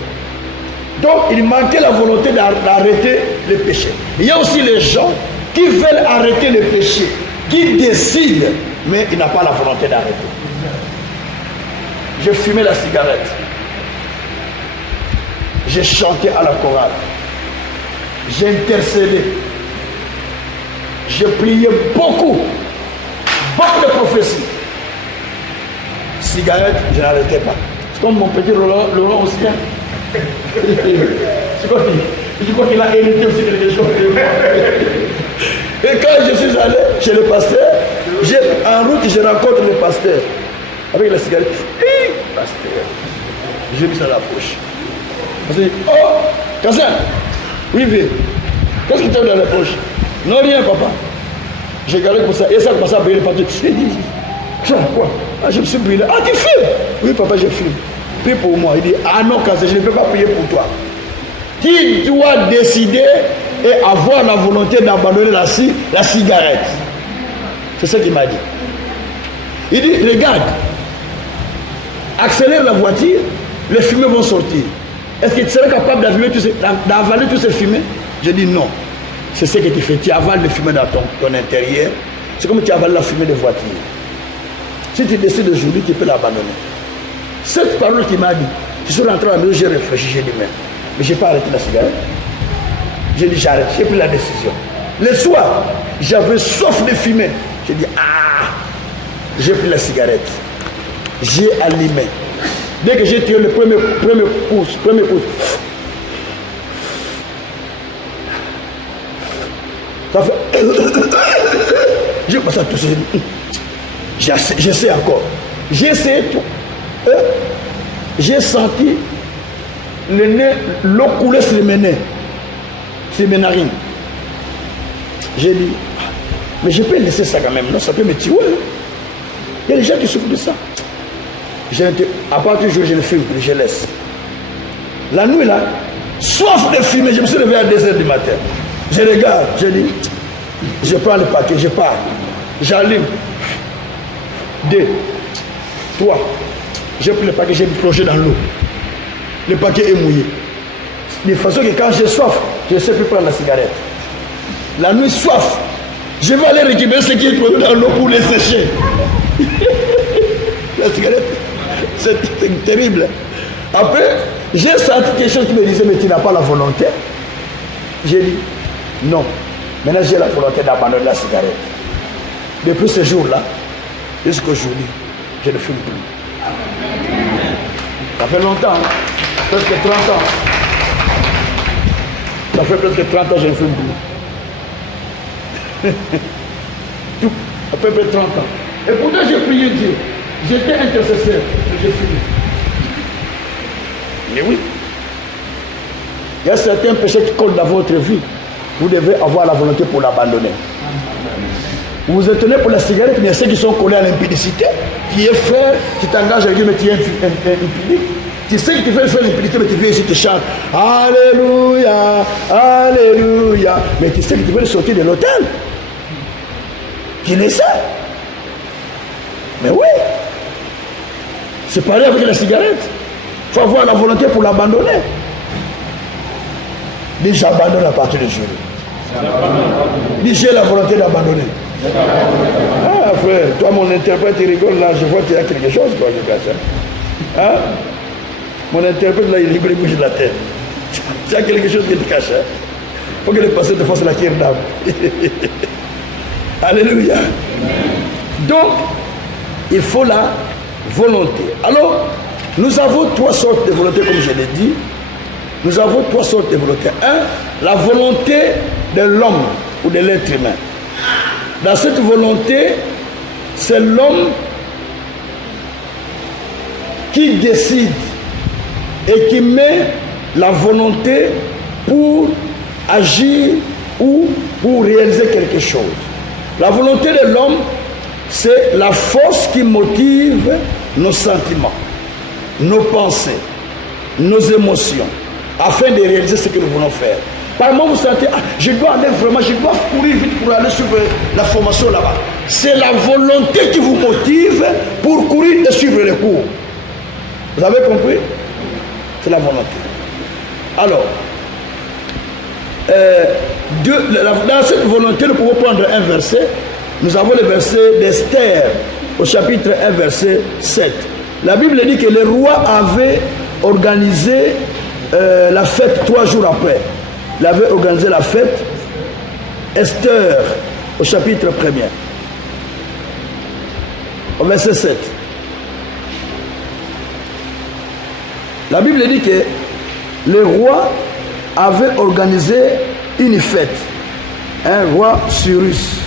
Donc, il manquait la volonté d'arrêter le péché. Il y a aussi les gens qui veulent arrêter le péché, qui décident, mais ils n'ont pas la volonté d'arrêter. J'ai fumé la cigarette. J'ai chanté à la chorale. J'ai intercédé. J'ai prié beaucoup. Beaucoup de prophéties. Cigarette, je n'arrêtais pas. C'est comme mon petit Laurent aussi. Je crois qu'il a hérité aussi quelque chose. Et quand je suis allé chez le pasteur, en route, je rencontre le pasteur avec la cigarette. pasteur. J'ai mis ça dans la poche. Je dis, oh, Kassan, oui, viens. Qu'est-ce que tu as dans la poche? Non, rien, papa. J'ai gardé comme ça. Et ça commence à briller le papier. Je dis, ça, quoi? Ah, je me suis brûlé. Ah, tu filmes? Oui, papa, je filme. Prie pour moi. Il dit, ah non, Kassan, je ne peux pas prier pour toi. Tu dois décider et avoir la volonté d'abandonner la cigarette. C'est ce qu'il m'a dit. Il dit, regarde, accélère la voiture, les fumées vont sortir. Est-ce que tu serais capable d'avaler tous ces fumées? Je dis non. C'est ce que tu fais. Tu avales les fumées dans ton intérieur. C'est comme tu avales la fumée de voiture. Si tu décides aujourd'hui, tu peux l'abandonner. Cette parole qu'il m'a dit, je suis rentré à la maison, j'ai réfléchi, j'ai dit, mais je n'ai pas arrêté la cigarette. J'ai dit, j'arrête, j'ai pris la décision. Le soir, j'avais soif de fumer. J'ai dit, ah, j'ai pris la cigarette. J'ai allumé. Dès que j'ai tiré le premier pouce, ça fait... J'ai passé à tousser. J'essaie encore. J'ai essayé tout. J'ai senti le nez, l'eau couler sur mes nez, sur mes narines. J'ai dit, mais je peux laisser ça quand même, non, ça peut me tuer. Il y a des gens qui souffrent de ça. À partir du jour où je le fume, je laisse. La nuit là, soif de fumer, je me suis levé à 2h du matin. Je regarde, je dis, je prends le paquet, je pars. J'allume. 2, 3. J'ai pris le paquet, j'ai plongé dans l'eau. Le paquet est mouillé. De façon que quand j'ai soif, je ne sais plus prendre la cigarette. La nuit, soif. Je vais aller récupérer ce qui est plongé dans l'eau pour les sécher. La cigarette, c'est terrible. Après, j'ai senti quelque chose qui me disait, mais tu n'as pas la volonté. J'ai dit, non. Maintenant, j'ai la volonté d'abandonner la cigarette. Depuis ce jour-là, jusqu'aujourd'hui, je ne fume plus. Ça fait longtemps, hein? Presque 30 ans. Ça fait presque 30 ans que je ne fume plus. Tout, à peu près 30 ans. Et pourtant, j'ai prié Dieu. J'étais intercesseur, mais j'ai fumé. Mais oui. Il y a certains péchés qui collent dans votre vie. Vous devez avoir la volonté pour l'abandonner. Vous vous étonnez pour la cigarette, mais il y a ceux qui sont collés à l'impudicité. Tu es frère, tu t'engages avec Dieu, mais tu es impudique. Tu sais que tu fais l'impudicité, mais tu viens ici, tu chantes Alléluia, Alléluia. Mais tu sais que tu veux sortir de l'hôtel. Tu le sais. Mais oui. C'est pareil avec la cigarette. Il faut avoir la volonté pour l'abandonner. Dis, j'abandonne à partir de aujourd'hui. Dis, j'ai la volonté d'abandonner. Ah frère, toi mon interprète il rigole là, je vois qu'il y a quelque chose quoi, je cache. Hein? Mon interprète là il bouge la tête. Tu as quelque chose qui te cache. Hein? Faut que le pasteur te fasse la tire d'âme. Alléluia. Donc, il faut la volonté. Alors, nous avons 3 sortes de volonté, comme je l'ai dit. Nous avons 3 sortes de volonté. 1, la volonté de l'homme ou de l'être humain. Dans cette volonté, c'est l'homme qui décide et qui met la volonté pour agir ou pour réaliser quelque chose. La volonté de l'homme, c'est la force qui motive nos sentiments, nos pensées, nos émotions, afin de réaliser ce que nous voulons faire. Par moment, vous sentez, ah, je dois aller vraiment, je dois courir vite pour aller suivre la formation là-bas. C'est la volonté qui vous motive pour courir et suivre les cours. Vous avez compris? C'est la volonté. Alors, dans cette volonté, nous pouvons prendre un verset. Nous avons le verset d'Esther, au chapitre 1, verset 7. La Bible dit que le roi avait organisé la fête 3 jours après. Il avait organisé la fête. Esther, au chapitre 1er, au verset 7. La Bible dit que le roi avait organisé une fête. Un roi Cyrus,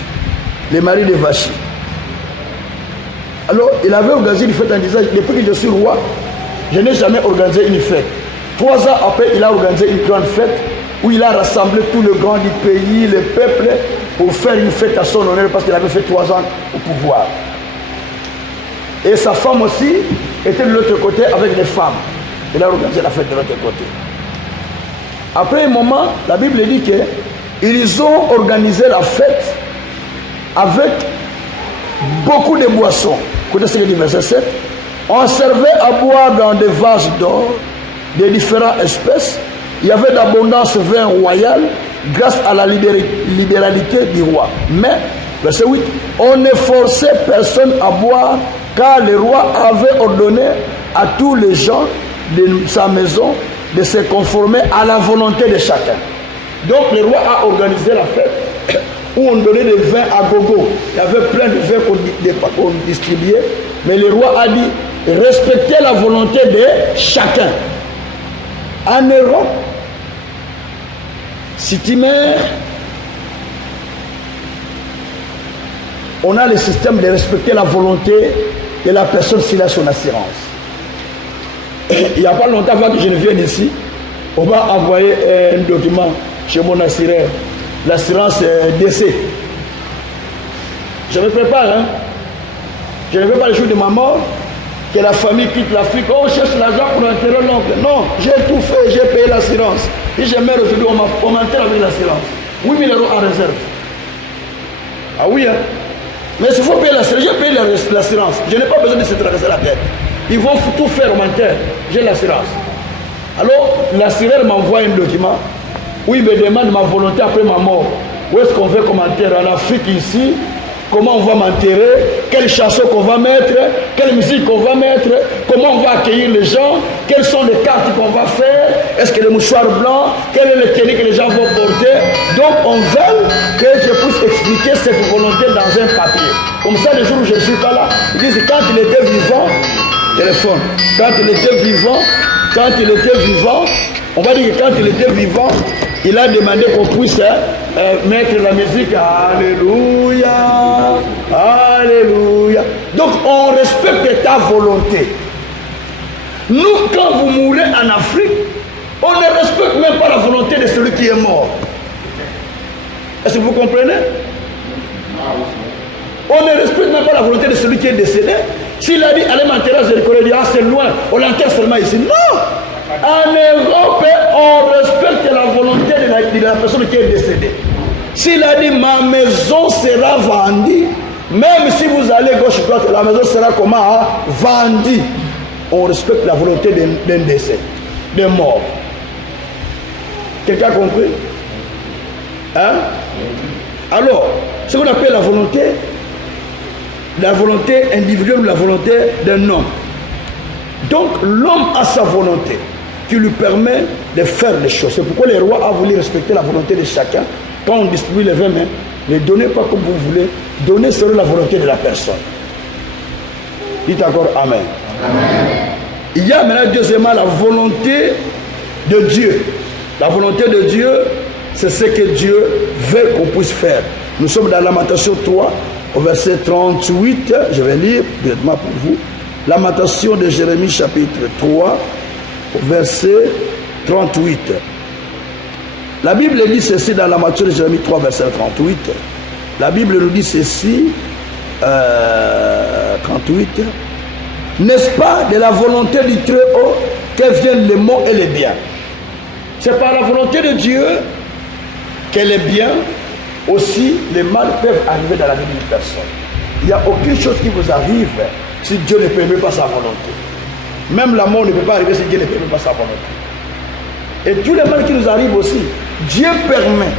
le mari de Vachi. Alors, il avait organisé une fête en disant, depuis que je suis roi, je n'ai jamais organisé une fête. 3 ans après, il a organisé une grande fête où il a rassemblé tout le grand du pays, le peuple, pour faire une fête à son honneur parce qu'il avait fait 3 ans au pouvoir. Et sa femme aussi était de l'autre côté avec les femmes. Il a organisé la fête de l'autre côté. Après un moment, la Bible dit qu'ils ont organisé la fête avec beaucoup de boissons. Écoutez ce que dit verset 7. On servait à boire dans des vases d'or de différentes espèces. Il y avait d'abondance vin royal grâce à la libéralité du roi. Mais, verset 8, on ne forçait personne à boire car le roi avait ordonné à tous les gens de sa maison de se conformer à la volonté de chacun. Donc le roi a organisé la fête où on donnait des vins à gogo. Il y avait plein de vins qu'on distribuait. Mais le roi a dit, respectez la volonté de chacun. En Europe, si tu mets, on a le système de respecter la volonté de la personne s'il a son assurance. Il n'y a pas longtemps avant que je ne vienne ici, on m'a envoyé un document chez mon assureur, l'assurance décès. Je me prépare, hein. Je ne veux pas le jour de ma mort, que la famille quitte l'Afrique, oh, on cherche l'argent pour enterrer l'oncle. Non, j'ai tout fait, j'ai payé l'assurance. Si je meurs aujourd'hui, on m'enterre avec l'assurance. 8 000 € en réserve. Ah oui, hein. Mais s'il faut payer l'assurance, j'ai payé l'assurance. Je n'ai pas besoin de se traverser la tête. Ils vont tout faire au m'enterre. J'ai l'assurance. Alors, l'assureur m'envoie un document où il me demande ma volonté après ma mort. Où est-ce qu'on veut qu'on m'enterre? En Afrique ici. Comment on va m'enterrer, quelle chanson qu'on va mettre, quelle musique qu'on va mettre, comment on va accueillir les gens, quelles sont les cartes qu'on va faire, est-ce que les mouchoirs blancs, quelle est le tenue que les gens vont porter. Donc on veut que je puisse expliquer cette volonté dans un papier. Comme ça, le jour où je ne suis pas là, ils disent quand il était vivant, téléphone, quand il était vivant, on va dire que quand il était vivant, il a demandé qu'on puisse mettre la musique. Alléluia, Alléluia. Donc on respecte ta volonté. Nous, quand vous mourrez en Afrique, on ne respecte même pas la volonté de celui qui est mort. Est-ce que vous comprenez? On ne respecte même pas la volonté de celui qui est décédé. S'il a dit allez m'enterrer à Jéricho, il dit ah c'est loin, on l'enterre seulement ici. Non! En Europe, on respecte la volonté de la personne qui est décédée. S'il a dit ma maison sera vendue, même si vous allez gauche-droite, la maison sera comment? Vendue. On respecte la volonté d'un décès, d'un mort. Quelqu'un a compris? Hein? Alors, ce qu'on appelle la volonté individuelle ou la volonté d'un homme. Donc, l'homme a sa volonté qui lui permet de faire des choses. C'est pourquoi le roi a voulu respecter la volonté de chacun. Quand on distribue les 20 mains, ne donnez pas comme vous voulez, donnez selon la volonté de la personne. Dites encore Amen. Amen. Il y a maintenant deuxièmement la volonté de Dieu. La volonté de Dieu, c'est ce que Dieu veut qu'on puisse faire. Nous sommes dans Lamentation 3, au verset 38. Je vais lire directement pour vous. Lamentation de Jérémie chapitre 3, verset 38. La Bible dit ceci dans Lamentation de Jérémie 3, verset 38. La Bible nous dit ceci, 38. N'est-ce pas de la volonté du Très-Haut que viennent les maux et les biens? C'est par la volonté de Dieu que les biens, aussi les mal peuvent arriver dans la vie d'une personne. Il n'y a aucune chose qui vous arrive si Dieu ne permet pas sa volonté. Même la mort ne peut pas arriver si Dieu ne permet pas sa volonté. Et tous les mal qui nous arrivent aussi, Dieu permet.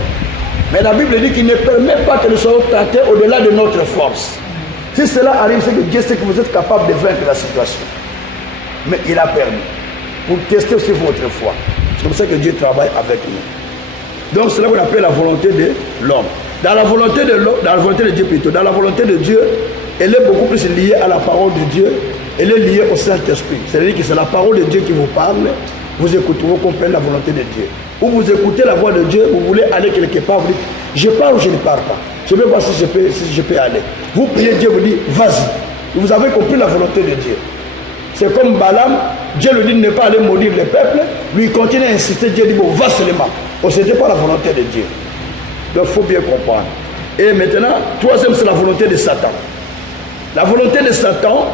Mais la Bible dit qu'il ne permet pas que nous soyons tentés au-delà de notre force. Si cela arrive, c'est que Dieu sait que vous êtes capable de vaincre la situation. Mais il a permis. Pour tester aussi votre foi. C'est comme ça que Dieu travaille avec nous. Donc c'est là qu'on appelle la volonté de l'homme. Dans la volonté de l'homme, dans la volonté de Dieu plutôt, dans la volonté de Dieu, elle est beaucoup plus liée à la parole de Dieu. Elle est liée au Saint-Esprit. C'est-à-dire que c'est la parole de Dieu qui vous parle. Vous écoutez, vous comprenez la volonté de Dieu. Ou vous écoutez la voix de Dieu, vous voulez aller quelque part, vous dites, je pars ou je ne pars pas. Je vais voir si je peux aller. Vous priez, Dieu vous dit, vas-y. Vous avez compris la volonté de Dieu. C'est comme Balaam. Dieu lui dit de ne pas aller maudire le peuple. Lui il continue à insister. Dieu dit bon, va seulement. Oh, ce n'était pas la volonté de Dieu. Donc il faut bien comprendre. Et maintenant, troisième, c'est la volonté de Satan. La volonté de Satan,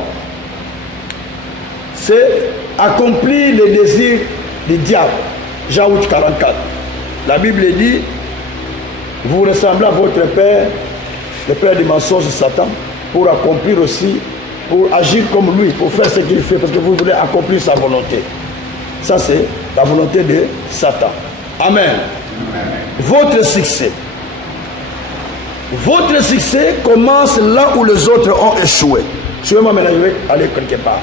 c'est accomplir les désirs du diable. Jean 8, 44. La Bible dit, vous ressemblez à votre père, le père du mensonge, Satan, pour accomplir aussi, pour agir comme lui, pour faire ce qu'il fait, parce que vous voulez accomplir sa volonté. Ça, c'est la volonté de Satan. Amen. Votre succès. Votre succès commence là où les autres ont échoué. Suivez-moi maintenant, je vais aller quelque part.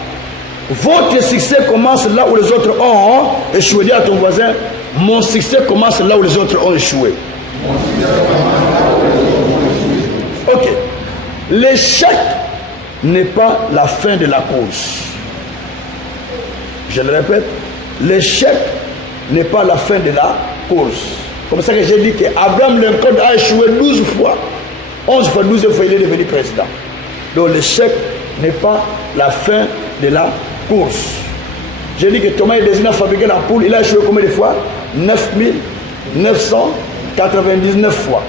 Votre succès commence là où les autres ont échoué. Dis à ton voisin, mon succès commence là où les autres ont échoué. Ok. L'échec n'est pas la fin de la course. Je le répète, l'échec n'est pas la fin de la course. Comme ça que j'ai dit qu'Abraham Lincoln a échoué 12 fois. 11 fois, 12 fois, il est devenu président. Donc l'échec n'est pas la fin de la course. J'ai dit que Thomas Edison a fabriqué l'ampoule, il a échoué combien de fois? 9999 fois.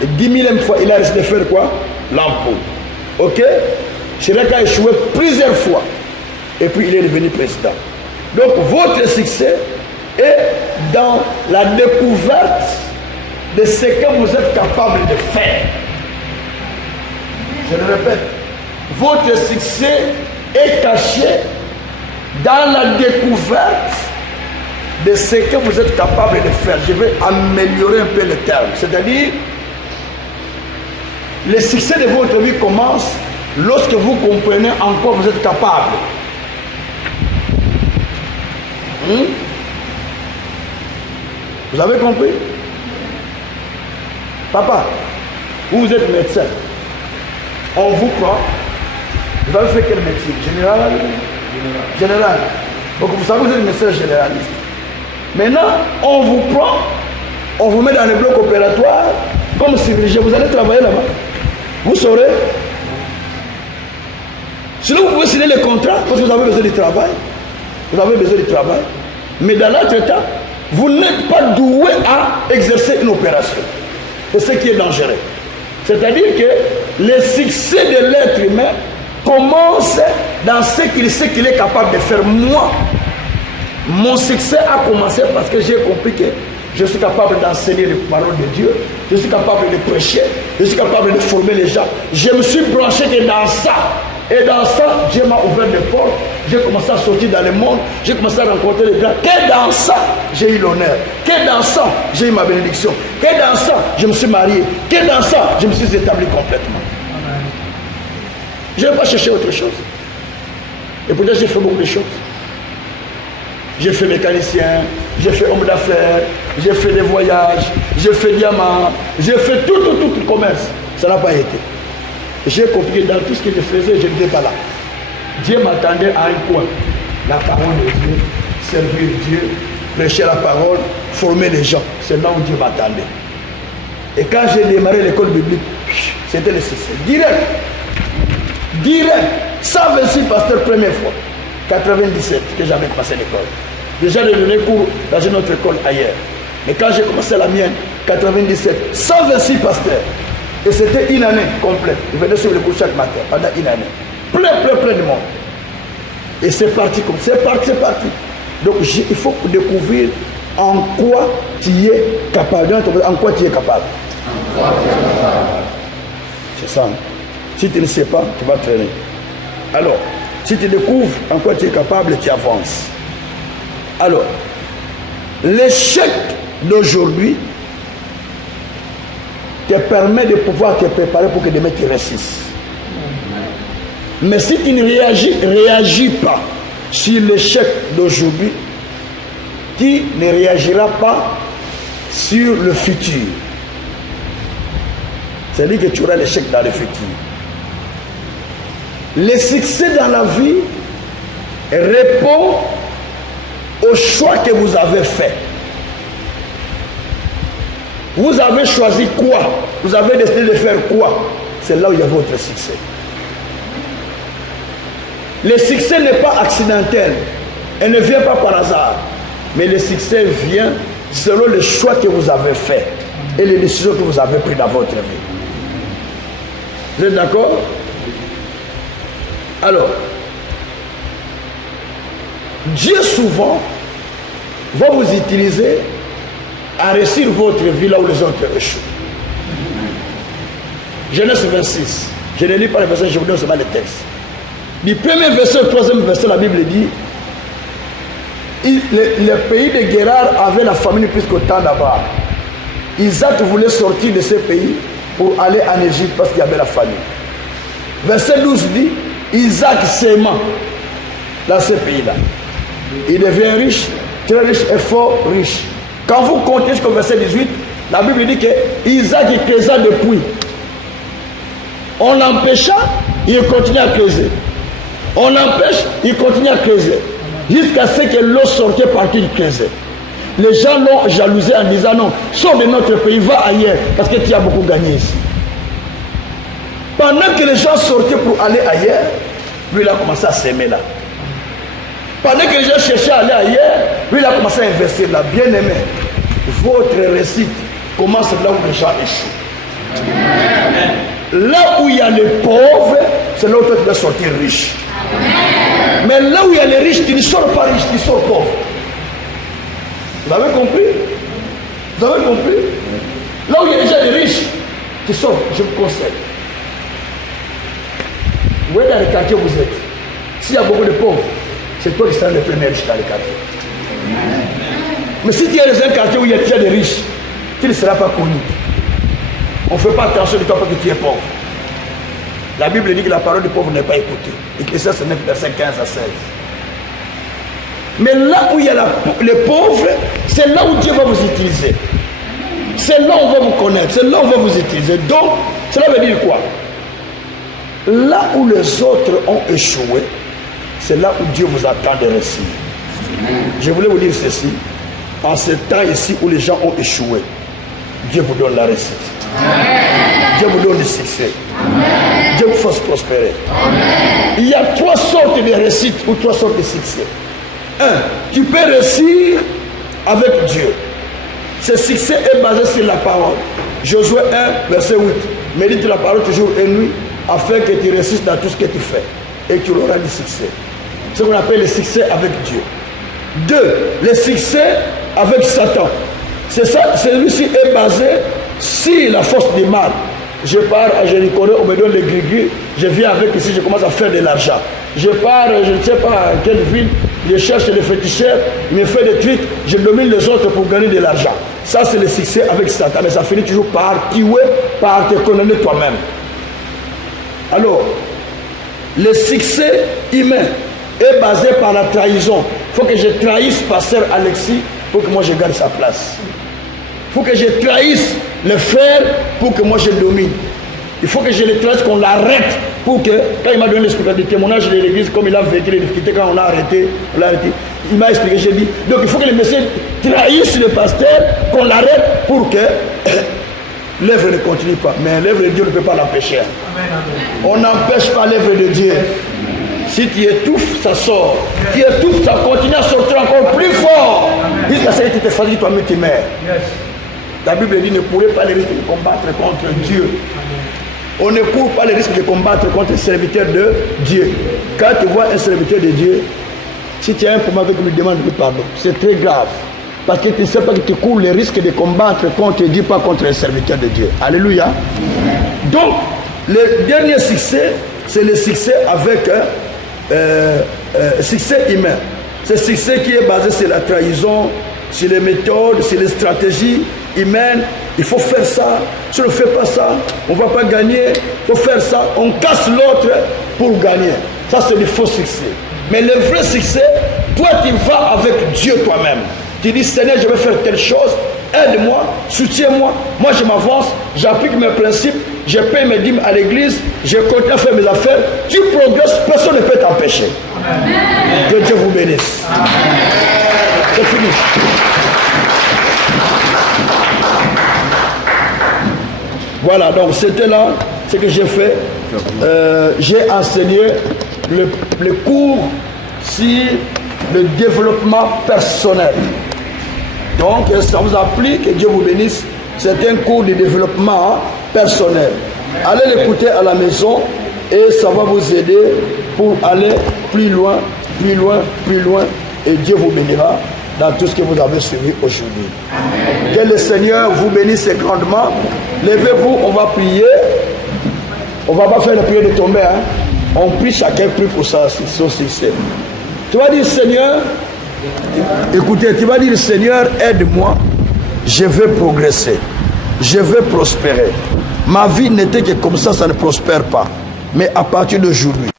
Et 10 000e fois, il a réussi de faire quoi? L'ampoule. Ok? Chirac a échoué plusieurs fois. Et puis il est devenu président. Donc votre succès est dans la découverte de ce que vous êtes capable de faire. Je le répète, votre succès est caché dans la découverte de ce que vous êtes capable de faire. Je vais améliorer un peu le terme. C'est-à-dire, le succès de votre vie commence lorsque vous comprenez en quoi vous êtes capable. Vous avez compris? Papa, vous êtes médecin. On vous prend. Vous avez fait quelle médecine? Général. Donc vous savez, vous êtes médecin généraliste. Maintenant, on vous prend, on vous met dans le bloc opératoire comme chirurgien. Vous allez travailler là-bas. Vous saurez. Sinon, vous pouvez signer le contrat parce que vous avez besoin du travail. Vous avez besoin du travail. Mais dans l'autre temps, vous n'êtes pas doué à exercer une opération. C'est ce qui est dangereux. C'est-à-dire que le succès de l'être humain commence dans ce qu'il sait qu'il est capable de faire. Moi, mon succès a commencé parce que j'ai compris que je suis capable d'enseigner les paroles de Dieu, je suis capable de prêcher, je suis capable de former les gens. Je me suis branché que dans ça. Et dans ça, Dieu m'a ouvert des portes. J'ai commencé à sortir dans le monde. J'ai commencé à rencontrer les gens. Que dans ça, j'ai eu l'honneur. Que dans ça, j'ai eu ma bénédiction. Que dans ça, je me suis marié. Que dans ça, je me suis établi complètement. Je n'ai pas cherché autre chose. Et pourtant, j'ai fait beaucoup de choses. J'ai fait mécanicien, j'ai fait homme d'affaires, j'ai fait des voyages, j'ai fait diamant, j'ai fait tout le commerce. Ça n'a pas été. J'ai compris que dans tout ce que je faisais, je n'étais pas là. Dieu m'attendait à un coin. La parole de Dieu, servir Dieu, prêcher la parole, former les gens. C'est là où Dieu m'attendait. Et quand j'ai démarré l'école biblique, c'était le succès. Direct. 126 pasteurs première fois. 97 que j'avais passé l'école. Déjà de donner cours dans une autre école ailleurs. Mais quand j'ai commencé la mienne, 97, 126 pasteurs. Et c'était une année complète. Je venais sur le cours chaque matin pendant une année. Plein de monde. Et c'est parti comme c'est parti. Donc il faut découvrir en quoi tu es capable. En quoi tu es capable. C'est ça. Si tu ne sais pas, tu vas traîner. Alors, si tu découvres en quoi tu es capable, tu avances. Alors, l'échec d'aujourd'hui te permet de pouvoir te préparer pour que demain tu réussisses. Mais si tu ne réagis pas sur l'échec d'aujourd'hui, tu ne réagiras pas sur le futur. C'est-à-dire que tu auras l'échec dans le futur. Le succès dans la vie répond au choix que vous avez fait. Vous avez choisi quoi? Vous avez décidé de faire quoi? C'est là où il y a votre succès. Le succès n'est pas accidentel. Elle ne vient pas par hasard. Mais le succès vient selon le choix que vous avez fait et les décisions que vous avez prises dans votre vie. Vous êtes d'accord? Alors, Dieu souvent va vous utiliser à réussir votre vie là où les autres échouent. Genèse 26. Je ne lis pas les versets, je vous donne seulement les textes. Du premier verset au troisième verset, la Bible dit le pays de Guérar avait la famine plus qu'au temps d'abord. Isaac voulait sortir de ce pays pour aller en Égypte parce qu'il y avait la famine. Verset 12 dit Isaac s'aima dans ce pays-là. Il devient riche, très riche et fort riche. Quand vous comptez jusqu'au verset 18, la Bible dit que Isaac creusa des puits. On l'empêcha, il continue à creuser. On l'empêche, il continue à creuser. Jusqu'à ce que l'eau sortait partout, il creusait. Les gens l'ont jalousé en disant non, sors de notre pays, va ailleurs, parce que tu as beaucoup gagné ici. Pendant que les gens sortaient pour aller ailleurs, lui il a commencé à s'aimer là. Pendant que les gens cherchaient à aller ailleurs, lui il a commencé à investir là. Bien aimé, votre réussite commence là où les gens échouent. Là où il y a les pauvres, c'est là où tu dois sortir riche. Mais là où il y a les riches, tu ne sors pas riche, tu sors pauvre. Vous avez compris? Vous avez compris? Là où il y a déjà des riches, tu sors, je vous conseille. Vous voyez dans les quartiers où vous êtes, s'il y a beaucoup de pauvres, c'est toi qui seras le premier riche dans les quartiers. Mais si tu es dans un quartier où il y a déjà des riches, tu ne seras pas connu. On ne fait pas attention de toi parce que tu es pauvre. La Bible dit que la parole du pauvre n'est pas écoutée. Ecclésiaste 9, verset 15 à 16. Mais là où il y a les pauvres, c'est là où Dieu va vous utiliser. C'est là où on va vous connaître, c'est là où on va vous utiliser. Donc, cela veut dire quoi? Là où les autres ont échoué, c'est là où Dieu vous attend de réussir. Je voulais vous dire ceci. En ce temps ici où les gens ont échoué, Dieu vous donne la réussite. Dieu vous donne le succès. Dieu vous fasse prospérer. Il y a trois sortes de réussite ou trois sortes de succès. Un, tu peux réussir avec Dieu. Ce succès est basé sur la parole. Josué 1, verset 8. Médite la parole toujours et nuit afin que tu réussisses dans tout ce que tu fais. Et tu auras du succès. C'est ce qu'on appelle le succès avec Dieu. Deux, le succès avec Satan. C'est ça, celui-ci est basé sur la force du mal. Je pars à Jéricho, on me donne les gris-gris, je viens avec ici, je commence à faire de l'argent. Je pars, je ne sais pas à quelle ville, je cherche les féticheurs, il me fait des trucs, je domine les autres pour gagner de l'argent. Ça, c'est le succès avec Satan, mais ça finit toujours par tuer, par te condamner toi-même. Alors, le succès humain est basé par la trahison. Il faut que je trahisse pasteur Alexis pour que moi je gagne sa place. Il faut que je trahisse le frère pour que moi je domine. Il faut que je le trahisse, qu'on l'arrête pour que, quand il m'a donné l'explication du témoignage de l'église, comme il a vécu les difficultés quand on l'a arrêté, il m'a expliqué, j'ai dit, donc il faut que le monsieur trahisse le pasteur, qu'on l'arrête pour que l'œuvre ne continue pas. Mais l'œuvre de Dieu ne peut pas l'empêcher. On n'empêche pas l'œuvre de Dieu. Si tu étouffes, ça sort. Tu étouffes, ça continue à sortir encore plus fort. Jusqu'à ce que tu te fatigues, toi-même tu meurs. La Bible dit ne pourrez pas le risque de combattre contre Dieu. On ne court pas le risque de combattre contre un serviteur de Dieu. Quand tu vois un serviteur de Dieu, si tu as un problème avec lui, demande-lui pardon. C'est très grave. Parce que tu ne sais pas que tu cours le risque de combattre contre Dieu, pas contre un serviteur de Dieu. Alléluia. Donc, le dernier succès, c'est le succès avec succès humain. C'est un succès qui est basé sur la trahison, sur les méthodes, sur les stratégies humaines. Il faut faire ça. Si on ne fait pas ça, on ne va pas gagner. Il faut faire ça. On casse l'autre pour gagner. Ça, c'est le faux succès. Mais le vrai succès, toi, tu vas avec Dieu toi-même. Tu dis, Seigneur, je vais faire telle chose. Aide-moi, soutiens-moi. Moi, je m'avance, j'applique mes principes, je paye mes dîmes à l'église, je continue à faire mes affaires. Tu progresses, personne ne peut t'empêcher. Que Dieu vous bénisse. C'est fini. Voilà, donc c'était là ce que j'ai fait. J'ai enseigné le cours sur le développement personnel. Donc, ça vous applique, que Dieu vous bénisse. C'est un cours de développement personnel. Allez l'écouter à la maison et ça va vous aider pour aller plus loin, plus loin, plus loin. Et Dieu vous bénira dans tout ce que vous avez suivi aujourd'hui. Que le Seigneur vous bénisse grandement. Levez-vous, on va prier. On ne va pas faire la prière de tomber. Hein? On prie, chacun prie pour ça, son système. Tu vas dire, Seigneur, écoutez, tu vas dire, Seigneur, aide-moi. Je veux progresser. Je veux prospérer. Ma vie n'était que comme ça ne prospère pas. Mais à partir d'aujourd'hui,